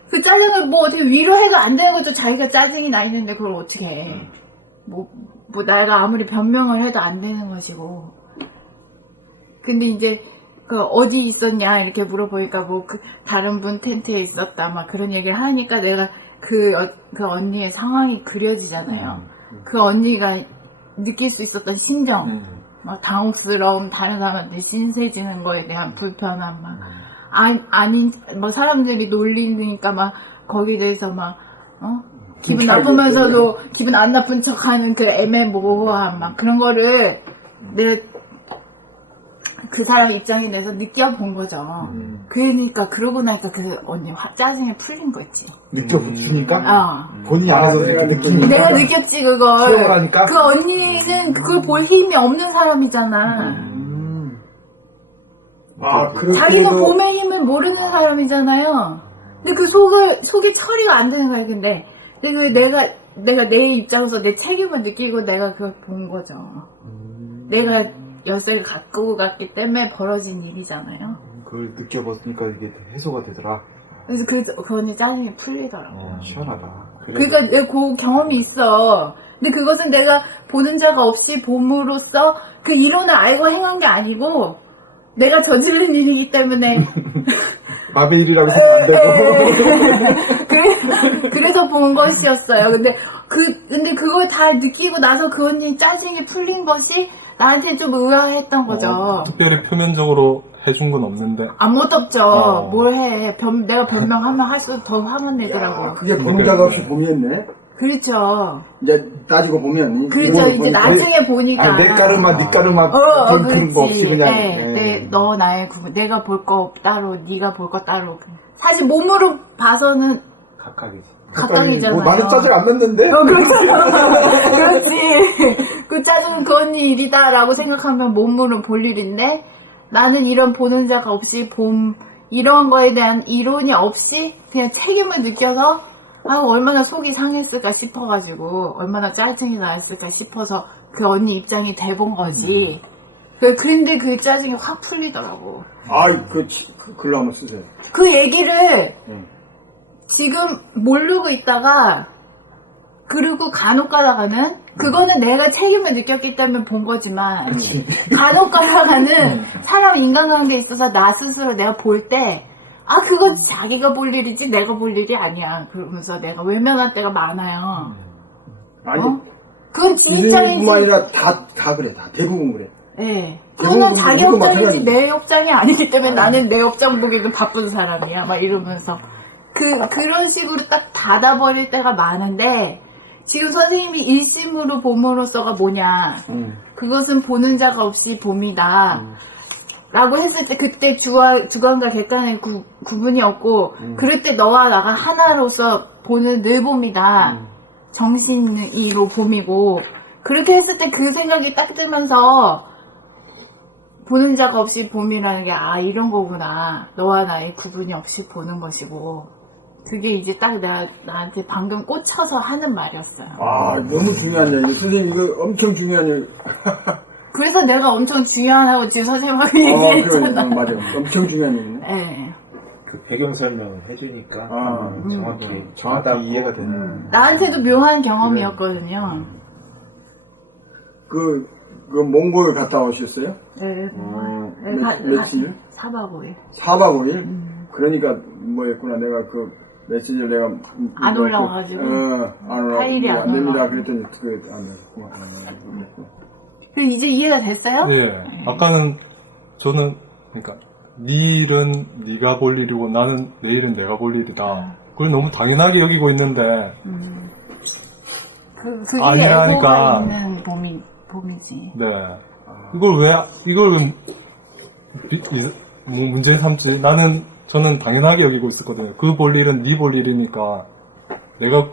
그 짜증을 뭐 어떻게 위로해도 안 되는 거죠. 자기가 짜증이 나 있는데 그걸 어떻게 해. 내가 아무리 변명을 해도 안 되는 것이고. 근데 이제, 어디 있었냐, 이렇게 물어보니까 다른 분 텐트에 있었다, 막 그런 얘기를 하니까 내가 그 언니의 상황이 그려지잖아요. 그 언니가 느낄 수 있었던 심정, 막 당혹스러움, 다른 사람한테 신세지는 거에 대한 불편함, 사람들이 놀리니까 막, 거기에 대해서 기분 나쁘면서도 기분 안 나쁜 척 하는 그 애매모호함, 막 그런 거를 내가 그 사람 입장에 대해서 느껴본 거죠. 그러니까, 그러고 나니까 그 언니 짜증이 풀린 거 있지. 느껴보니까? 본인이 알아서 이렇게 느끼니까. 내가 느꼈지, 그걸. 체험하니까? 그 언니는 그걸 볼 힘이 없는 사람이잖아. 자기가 봄의 힘을 모르는 사람이잖아요. 근데 그 속이 처리가 안 되는 거야, 근데 내가 내 입장에서 내 책임을 느끼고 내가 그걸 본 거죠. 내가 열쇠를 갖고 갔기 때문에 벌어진 일이잖아요. 그걸 느껴보니까 이게 해소가 되더라. 그래서 그 언니 짜증이 풀리더라고. 시원하다. 그러니까 내가 그 경험이 있어. 근데 그것은 내가 보는 자가 없이 봄으로써 그 이론을 알고 행한 게 아니고 내가 저지른 일이기 때문에 마의 일이라고 생각 안 되고. 그래서 본 것이었어요. 근데 그걸 다 느끼고 나서 그 언니 짜증이 풀린 것이 나한테 좀 의아했던 거죠. 특별히 표면적으로 해준 건 없는데. 아무것도 없죠. 뭘 해. 내가 변명하면 할수록 더 화만 내더라고. 그게 보는 자가 없이 봄이었네. 그렇죠. 이제 따지고 보면. 그렇죠. 이제 나중에 보니까. 내 까르마, 니 까르마. 그런 거 없이 그냥. 너 나의 구분. 내가 볼 거 따로, 네가 볼 거 따로. 사실 몸으로 봐서는 각각이잖아요. 많이 짜증 안 났는데? 그렇지. 그렇지. 그 짜증은 그 언니 일이다라고 생각하면 몸으로 볼 일인데 나는 이런 보는 자가 없이 이런 거에 대한 이론이 없이 그냥 책임을 느껴서 아, 얼마나 속이 상했을까 싶어가지고, 얼마나 짜증이 났을까 싶어서 그 언니 입장이 돼본 거지. 근데 그 짜증이 확 풀리더라고. 글로 한번 쓰세요. 그 얘기를 지금 모르고 있다가, 그리고 간혹 가다가는, 그거는 내가 책임을 느꼈기 때문에 본 거지만, 간혹 가다가는 사람 인간관계에 있어서 나 스스로 내가 볼 때, 아, 그건 자기가 볼 일이지 내가 볼 일이 아니야. 그러면서 내가 외면할 때가 많아요. 아니, 그건 지 입장이지. 뿐만 아니라 다 그래. 다 대부분 그래. 예. 그거는 자기 누구 업장이지 마찬가지지. 내 업장이 아니기 때문에 나는 내 업장 보기도 바쁜 사람이야. 막 이러면서. 그런 식으로 딱 닫아버릴 때가 많은데, 지금 선생님이 일심으로 봄으로써가 뭐냐. 그것은 보는 자가 없이 봄이다. 라고 했을 때 그때 주관과 객관의 구분이 없고 그럴 때 너와 나가 하나로서 보는 늘 봄이다. 정신이로 봄이고 그렇게 했을 때 그 생각이 딱 들면서 보는 자가 없이 봄이라는 게 아 이런 거구나. 너와 나의 구분이 없이 보는 것이고 그게 이제 딱 나한테 방금 꽂혀서 하는 말이었어요. 너무 중요한 얘기. 선생님 이거 엄청 중요한 얘기. 그래서 내가 엄청 중요하다고 지금 선생님하고 얘기했잖아. 맞아. 엄청 중요한 얘기네. 네. 그 배경 설명을 해주니까 정확히 정확히 이해가 되는. 나한테도 묘한 경험이었거든요. 그 몽골 갔다 오셨어요? 네. 며칠? 4박 5일. 4박 5일? 그러니까 뭐였구나. 내가 그 며칠 내가 안 올라와가지고. 파일이 안 됩니다. 올라와. 그랬더니 그 이제 이해가 됐어요? 예. 아까는 저는 그러니까 네 일은 네가 볼 일이고 나는 내 일은 내가 볼 일이다. 그걸 너무 당연하게 여기고 있는데 그게 아니라니까. 애고가 있는 봄이지. 네. 이걸 왜 뭐 문제 삼지? 저는 당연하게 여기고 있었거든요. 그 볼 일은 네 볼 일이니까 내가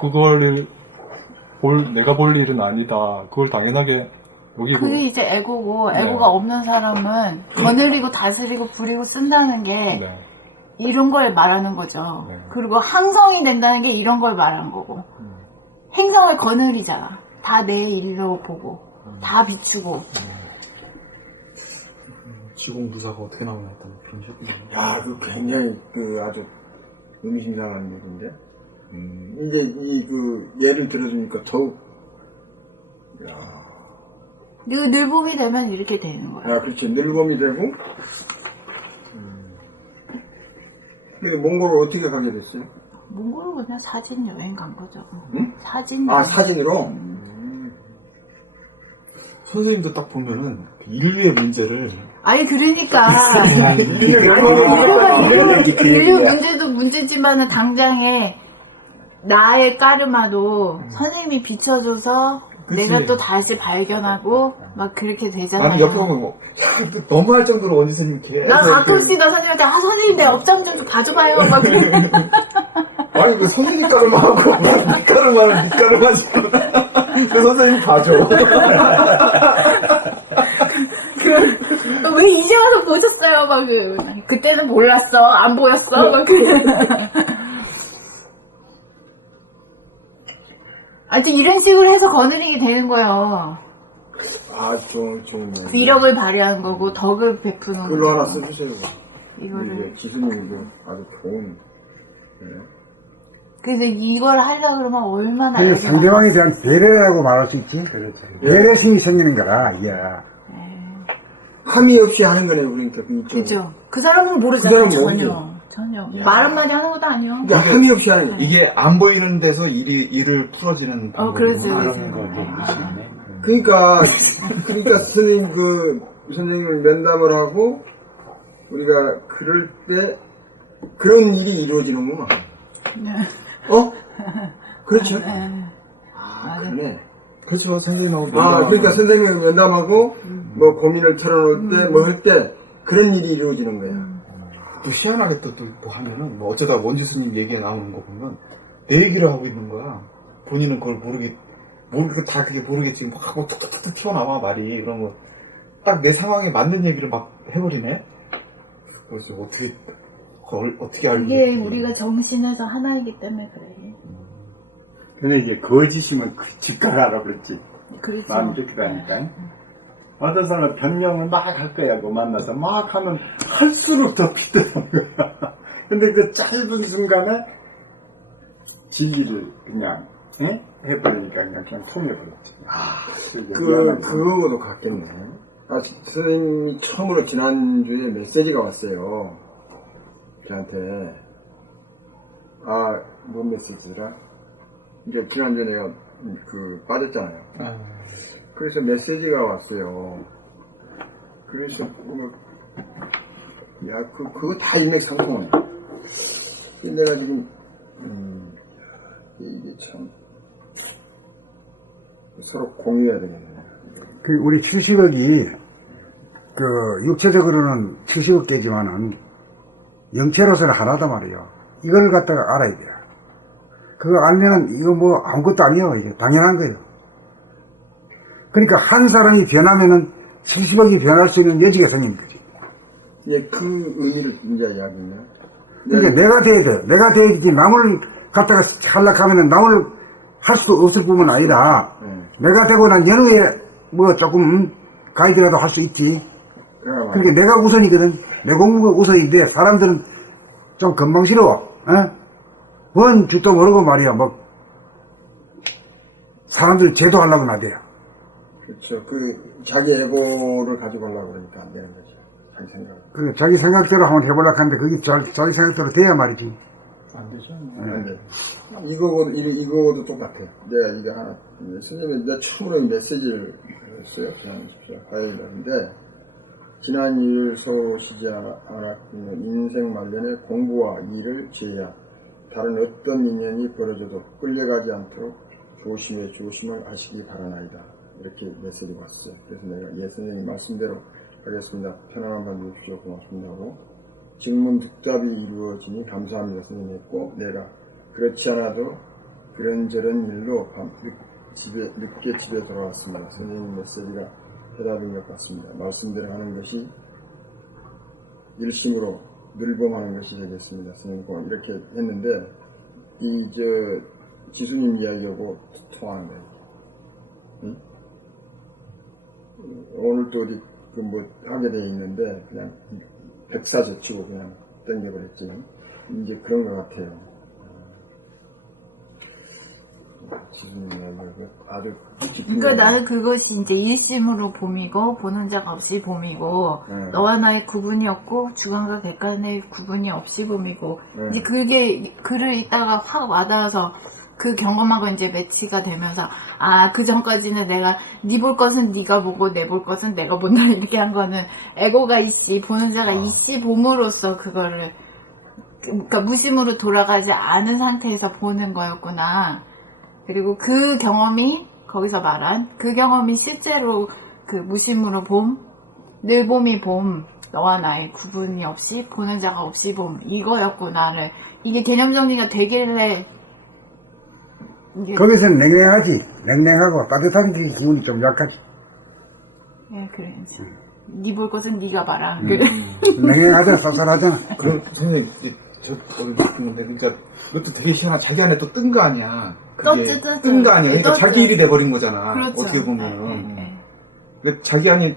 내가 볼 일은 아니다. 그걸 당연하게 여기고. 그게 이제 애고고 애고가 네. 없는 사람은 거느리고 다스리고 부리고 쓴다는 게 네. 이런 걸 말하는 거죠. 네. 그리고 항성이 된다는 게 이런 걸 말하는 거고 행성을 거느리잖아. 다 내 일로 보고 다 비추고 지공부사가 어떻게 나오나 했던 그런 식으로. 야, 그 굉장히 아주 의미심장한 얘기인데. 이제 예를 들어주니까 더욱. 늘봄이 되면 이렇게 되는 거야. 그렇지. 늘봄이 되고. 근데 몽골을 어떻게 가게 됐어요? 몽골은 그냥 사진 여행 간 거죠. 응? 사진 여행. 사진으로? 선생님도 딱 보면은 인류의 문제를 아니 그러니까 그 인류 문제도 문제지만은 당장에 나의 까르마도 선생님이 비춰줘서 그치. 내가 또 다시 발견하고 막 그렇게 나는 되잖아요. 옆으로 보고 너무할 정도로 원지 선생님 계속 나 가끔씩 나 선생님한테 선생님 내 업장 좀 봐줘봐요 막 그래. 아니 그 선생님 까르마하고 밑가르마는 밑가르마지. 그 선생님 봐줘. 왜 이제 와서 보셨어요? 막 그때는 몰랐어 안 보였어 막 그래. 아무튼 이런 식으로 해서 거느리게 되는 거예요. 좋은 위력을 발휘하는 거고 덕을 베푸는 글로 하나 거죠. 써주세요. 이거를 기수님도 아주 좋은. 그래서 이걸 하려고 그러면 얼마나 그 애가 상대방에 대한 배려라고 말할 수 있지. 배려심이 생기는 거라, 이게. 함의 없이 하는 거네요, 그러니까. 그죠. 그 사람은 모르잖아요. 그 사람은 전혀. 말 한마디 하는 것도 아니요. 그러니까 함의 없이 하는 이게 안 보이는 데서 일을 풀어지는 방법이 그러지. 그러니까 선생님 선생님을 면담을 하고 우리가 그럴 때 그런 일이 이루어지는구나. 그렇죠. 그러네. 그렇죠. 선생님하고 그러니까 선생님을 면담하고 뭐 고민을 털어놓을 때 뭐 할 때 그런 일이 이루어지는 거야. 또 희한하게 또 하면은 뭐 어쩌다 원지수님 얘기가 나오는 거 보면 내 얘기를 하고 있는 거야. 본인은 그걸 다 그게 모르겠지. 막 하고 툭툭툭 튀어나와 말이. 그런 거 딱 내 상황에 맞는 얘기를 막 해버리네. 그래서 어떻게 알게 이게 우리가 정신에서 하나이기 때문에 그래. 근데 이제 거짓이면 직각하라 그랬지. 그렇죠. 마음이 이렇게 되니까. 어떤 사람은 변명을 막 할 거야. 그 만나서 막 하면 할수록 더 빗대는 거야. 근데 그 짧은 순간에 진리를 그냥 해버리니까 그냥 통해버렸지. 그거도 같겠네. 선생님이 처음으로 지난주에 메시지가 왔어요. 저한테. 뭔 메시지더라? 이제 지난주에 내가 빠졌잖아요. 그래서 메시지가 왔어요. 그래서, 그거 다 일맥상통하네. 내가 지금, 이게 참, 서로 공유해야 되겠네. 우리 70억이, 육체적으로는 70억 개지만은, 영체로서는 하나다 말이에요. 이걸 갖다가 알아야 돼요. 그거 알면은, 이거 뭐, 아무것도 아니에요. 이게 당연한 거예요. 그러니까 한 사람이 변하면은 70억이 변할 수 있는 여지가 생기는 거지. 예, 그 의미를 이제 이야기했네요. 그러니까 내가 돼야 돼. 내가 돼야지 남을 갖다가 하려하면은 남을 할 수 없을 뿐만 아니라 내가 되고 난 연후에 뭐 조금 가이드라도 할 수 있지. 그러니까 내가 우선이거든. 내 공부가 우선인데 사람들은 좀 건방스러워. 뭔 줄도 모르고 말이야. 뭐 사람들 제도하려고 나대요. 그렇죠. 자기 에고를 가지고 하려고 그러니까 안 되는 거죠. 자기 생각. 자기 생각대로 한번 해보려고 하는데 그게 자기 생각대로 돼야 말이지. 안 되죠. 네. 이거도 똑같아요. 내가 이거 하나, 선생님이 내가 처음으로 메시지를 했어요. 화요일인데, 지난 일 서오시지 않았으면 인생 말년에 공부와 일을 제외한 다른 어떤 인연이 벌어져도 끌려가지 않도록 조심을 하시기 바라나이다. 이렇게 메시지가 왔어요. 그래서 내가 선생님 말씀대로 하겠습니다. 편안한 밤 주십시오. 고맙습니다 하고, 직문 득답이 이루어지니 감사합니다. 선생님 했고, 내가 그렇지 않아도 그런저런 일로 늦게 집에 돌아왔습니다. 선생님 메시지가 해답인 것 같습니다. 말씀대로 하는 것이 일심으로 늘봄하는 것이 되겠습니다. 선생님 이렇게 했는데, 지수님 이야기하고 통하는 거예요. 응? 오늘 또 어디 하게 돼 있는데 그냥 백사제치고 그냥 땡겨버렸지. 이제 그런 것 같아요. 지수님 이야기하고 아주 그러니까 나는 그것이 이제 일심으로 봄이고 보는 자가 없이 봄이고 너와 나의 구분이 없고 주관과 객관의 구분이 없이 봄이고 이제 그게 글을 읽다가 확 와닿아서 그 경험하고 이제 매치가 되면서 그 전까지는 내가 네 볼 것은 네가 보고 내 볼 것은 내가 본다 이렇게 한 거는 에고가 있지 보는 자가 있지 봄으로써 그거를 그러니까 무심으로 돌아가지 않은 상태에서 보는 거였구나. 그리고 그 경험이 거기서 말한 그 경험이 실제로 그 무심으로 봄, 늘 봄이 봄, 너와 나의 구분이 없이 보는 자가 없이 봄 이거였구나를 이게 개념 정리가 되길래 거기서는 냉랭하지. 냉랭하고 따뜻한 게 기분이 좀 약하지. 예, 그래. 네 볼 것은 네가 봐라. 그래. 냉랭하잖아. 쌀쌀하잖아. 그럼 선생님, 그러니까 그것도 되게 희한한 자기 안에 또 뜬 거 아니야. 그게 뜬 거 아니야. 그러니까 자기 일이 돼버린 거잖아. 그렇죠. 어떻게 보면. 그러니까 자기 안에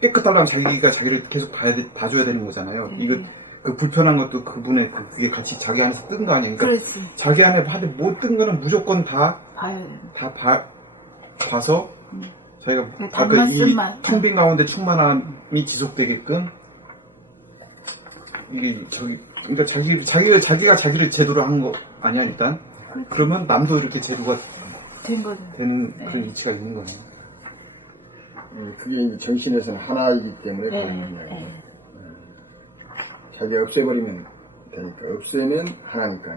깨끗하려면 자기가 자기를 계속 봐줘야 되는 거잖아요. 이거 그 불편한 것도 그분의 그게 같이 자기 안에서 뜬 거 아니야. 그러니까 그렇지. 자기 안에 못 뜬 거는 무조건 봐야 돼. 봐서 자기가 이 텅 빈 가운데 충만함이 지속되게끔 이게 그러니까 자기가 자기를 제도로 한 거 아니야 일단. 그렇지. 그러면 남도 이렇게 제도가 되는 그런 위치가 있는 거네. 그게 이제 정신에서는 하나이기 때문에 가능한 거예요. 자기가 없애버리면 되니까 없애면 하나니까.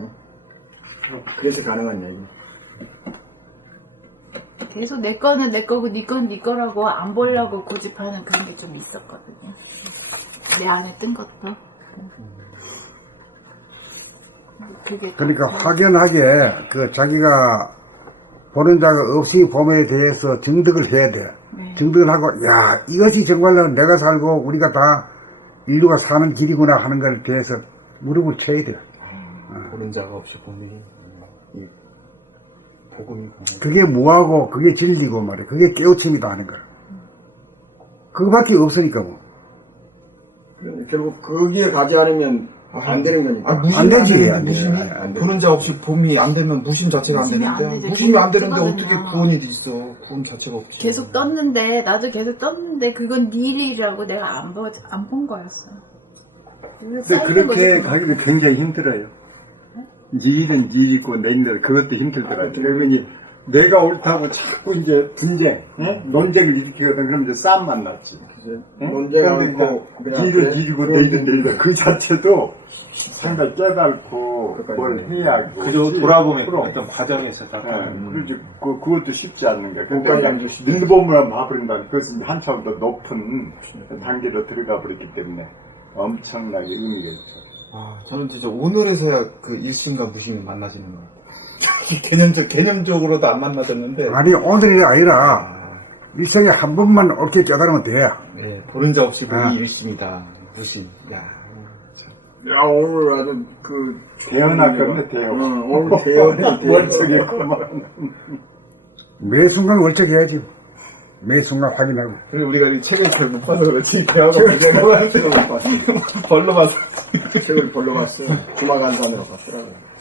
그래서 가능한 얘기. 계속 내 거는 내 거고 네 건 네 거라고 안 보려고 고집하는 그런 게 좀 있었거든요. 내 안에 뜬 것도. 그러니까 확연하게 자기가 보는 자가 없이 봄에 대해서 증득을 해야 돼. 증득을 하고 이것이 정말로 내가 살고 우리가 다 인류가 사는 길이구나 하는 것에 대해서 무릎을 쳐야 돼. 보는 자가 없이 봄이 복음이고. 그게 뭐하고 그게 진리고 말이야. 그게 깨우침이다 하는 거야. 그거밖에 없으니까 뭐. 결국 거기에 가지 않으면 안 되는 거니까. 안 되지. 안 무심이 되지. 안 되지. 보는 자 없이 봄이 안 되면 무심 자체가 안 무심이 안 되는데 되죠. 무심이 안 되는데 계속 어떻게 뜨거든요. 구원이 있어? 구원 자체가 없지. 계속 떴는데 나도 계속 떴는데 그건 네 일이라고 내가 안 본 거였어. 근데 그렇게 가기도 굉장히 힘들어요. 네 일은 네 일이고 내 일은 그것도 힘들더라고요. 그러니 내가 옳다고 자꾸 이제 분쟁, 논쟁을 일으키거든. 그러면 이제 싸움만 났지. 논쟁하고 그냥 니를 그래? 니리고 내일은 내일이다. 그 자체도 상당히 깨달고 뭘 해야 하고. 그저 돌아보면 그럼. 어떤 과정에서 다. 그러지 그것도 쉽지 않는 거야. 근데 그것까지 그냥 안 쉽지. 밀보물만 봐버린다. 그것은 한참 더 높은 단계로 들어가 버렸기 때문에 엄청나게 의미가 있죠. 저는 진짜 오늘에서야 그 일심과 무심이 만나지는 것 같아요. 개념적으로도 안 만나졌는데. 아니, 오늘이 아니라 일생에 한 번만 옳게 깨달으면 돼. 네, 보는 자 없이 보기 아. 일심이다. 무심. 야, 야, 오늘 아주 그. 대언하겠네, 대언. 오늘 대언해. 월척했구만. 매 순간 월척해야지. 매 순간 확인하고. 그리고 우리가 이 책을 잘 못 봐서 그렇지. 대화가 무서워하는데 벌로 봤어. 책을 볼러 갔어요. 주마간산으로 갔더라고요.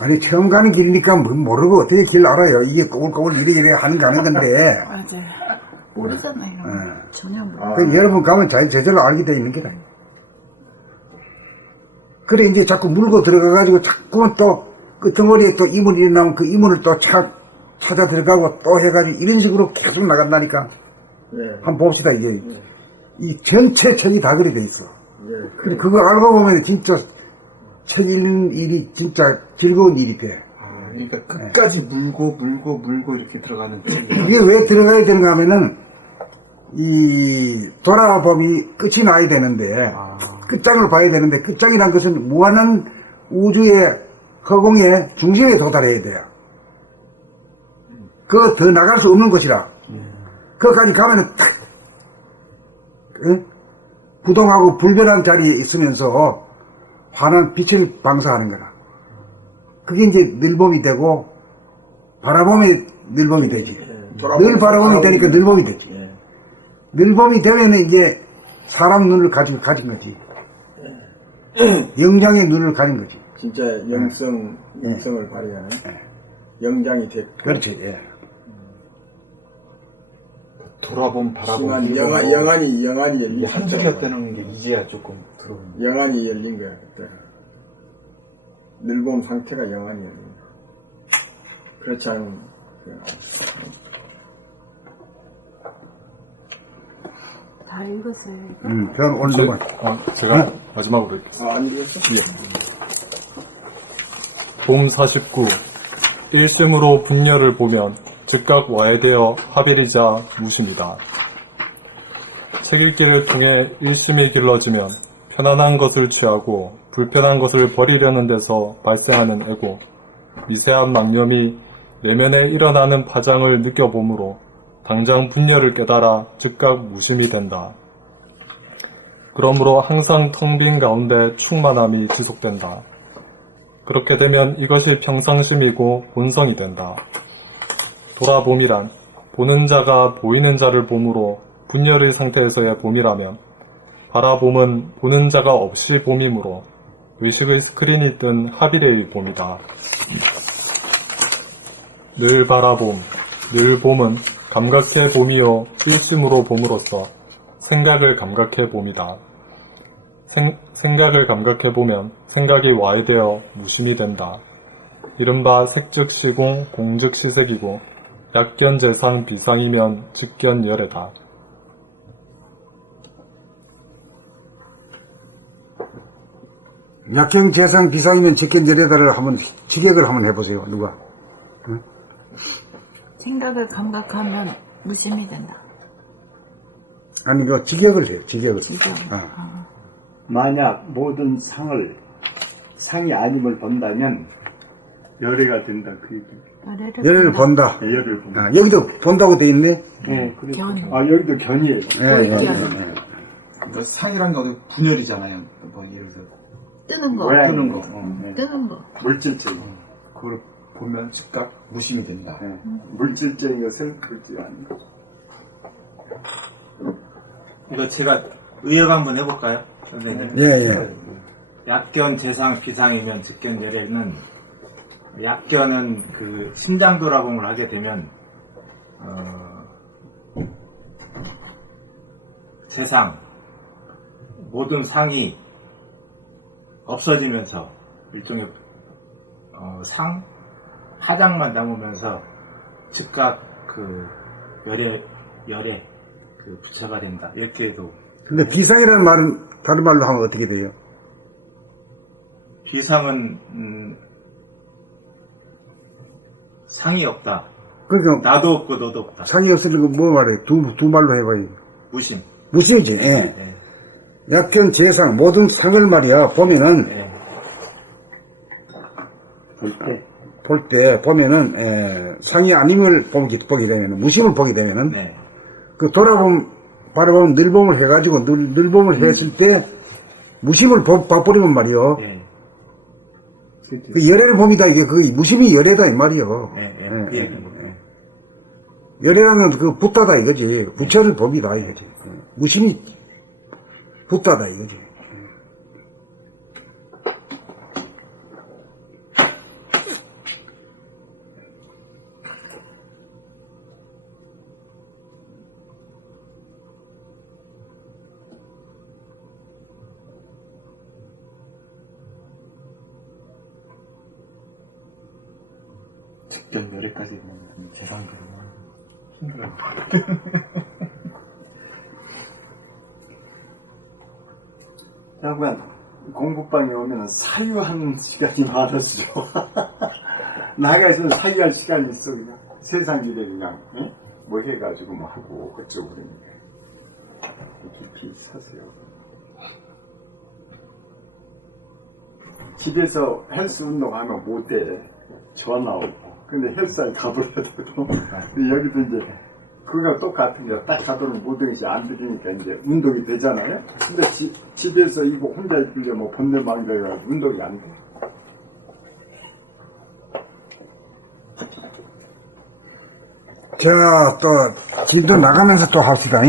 아니, 처음 가는 길이니까 모르고 어떻게 길 알아요. 이게 꼬불꼬불 이래 가는 건데. 맞아. 모르잖아요. 전혀 몰라. 그 여러분 가면 저절로 알게 돼 있는 게다. 그래, 이제 자꾸 물고 들어가가지고 자꾸만 또 끄트머리에 또 이문이 나오면 그 이문을 또 찾아 들어가고 또 해가지고 이런 식으로 계속 나간다니까. 한번 봅시다, 이제. 이 전체 책이 다 그리 돼 있어. 근데 그거 알고 보면 진짜 책 읽는 일이 진짜 즐거운 일이 돼. 그러니까 끝까지 물고 이렇게 들어가는 게. 이게 왜 들어가야 되는가 하면은, 이 돌아봄이 끝이 나야 되는데, 끝장을 봐야 되는데, 끝장이란 것은 무한한 우주의 허공의 중심에 도달해야 돼요. 그거 더 나갈 수 없는 것이라. 거기까지 가면은 딱, 부동하고 불변한 자리에 있으면서 환한 빛을 방사하는 거라. 그게 이제 늘봄이 되고, 바라봄이 늘봄이 되지. 늘 바라봄이 되니까 늘봄이 되지. 늘봄이 되면은 이제 사람 눈을 가진 거지. 영장의 눈을 가진 거지. 진짜 영성을 발휘하는 영장이 됐고. 그렇지, 예. 돌아봄, 바라봄. 심한 영안이 열린. 한줄이었다는 게 이제야 조금 들어오는. 영안이 열린 거야, 그때. 늘봄 상태가 영안이 열린 거야. 그렇지 않으면, 다 읽었어요. 전 오늘 좀 제가 마지막으로 읽겠습니다. 안 읽었어? 봄 49. 일심으로 분열을 보면 즉각 와해되어 하빌이자 무심이다. 책 읽기를 통해 일심이 길러지면 편안한 것을 취하고 불편한 것을 버리려는 데서 발생하는 애고 미세한 망념이 내면에 일어나는 파장을 느껴보므로 당장 분열을 깨달아 즉각 무심이 된다. 그러므로 항상 텅 빈 가운데 충만함이 지속된다. 그렇게 되면 이것이 평상심이고 본성이 된다. 돌아봄이란 보는 자가 보이는 자를 봄으로 분열의 상태에서의 봄이라면 바라봄은 보는 자가 없이 봄이므로 의식의 스크린이 뜬 하빌의 봄이다. 늘 바라봄, 늘 봄은 감각해 봄이요 일심으로 봄으로써 생각을 감각해 봄이다. 생각을 감각해 보면 생각이 와해되어 무심이 된다. 이른바 색즉시공, 공즉시색이고 약견재상 비상이면 직견열애다. 약경 재상 비상이면 직견열애다를 한번 직역을 한번 해보세요. 누가? 생각을 감각하면 무심이 된다. 아니, 그 직역을 해요. 직역을. 만약 모든 상이 아님을 본다면 열애가 된다. 그 얘기. 열애를 본다. 열을 본다. 여기도 본다고 돼 있네. 그렇죠. 견. 여기도 견이에요. 그러니까 상이란 게 어디 분열이잖아요. 뭐 예를 들어 뜨는 거. 모양이 뜨는 거. 뜨는 거. 물질적인 그걸 보면 즉각 무심이 된다. 예. 물질적인 것은 물질 아니고. 이거 제가 의역 한번 해볼까요, 선생님? 예, 예. 약견, 재상, 비상이면 즉견, 열애는 약견은 그 심장 돌아봄을 하게 되면 재상 모든 상이 없어지면서 일종의 상 하장만 남으면서 즉각 그 열애 그 부처가 된다 이렇게 해도. 근데 비상이라는 말은 다른 말로 하면 어떻게 돼요? 비상은 상이 없다. 그러니까 나도 없고 너도 없다. 상이 없으니까 뭐 말해? 두 말로 해봐요. 무심. 무심이지. 예. 네. 약견, 재상 모든 상을 말이야 보면은 네. 볼 때 보면은 상이 아님을 보게 되면은 무심을 보게 되면은 네. 그 바라보면 늘봄을 해가지고 늘봄을 했을 때 무심을 봐버리면 말이요. 네. 그 열애를 봅니다. 이게 그 무심이 열애다 이 말이요. 네. 네. 예, 그 예, 얘기는. 예. 열애라는 그 붓다다 이거지. 부처를 봅니다 이거지. 예. 무심이 붓다다 이거지. 즉견 열애까지 보면 계산 그러면 힘들어요. 그러면 공부방에 오면 사유하는 시간이 많아지죠. 나가서 사유할 시간이 있어 그냥 세상 일에 그냥 뭐 해가지고 뭐 하고 어쩌고 그러니까 깊이 사세요. 집에서 헬스 운동하면 못해. 전화 오고. 근데 헬스장에 가버려야 되고. 여기도 이제 그거 똑같은데 딱 가도록 모든 것이 안 들리니까 이제 운동이 되잖아요. 근데 집에서 이거 혼자 있길래 뭐 본네방대가 운동이 안 돼. 자, 또 진도 나가면서 또 합시다.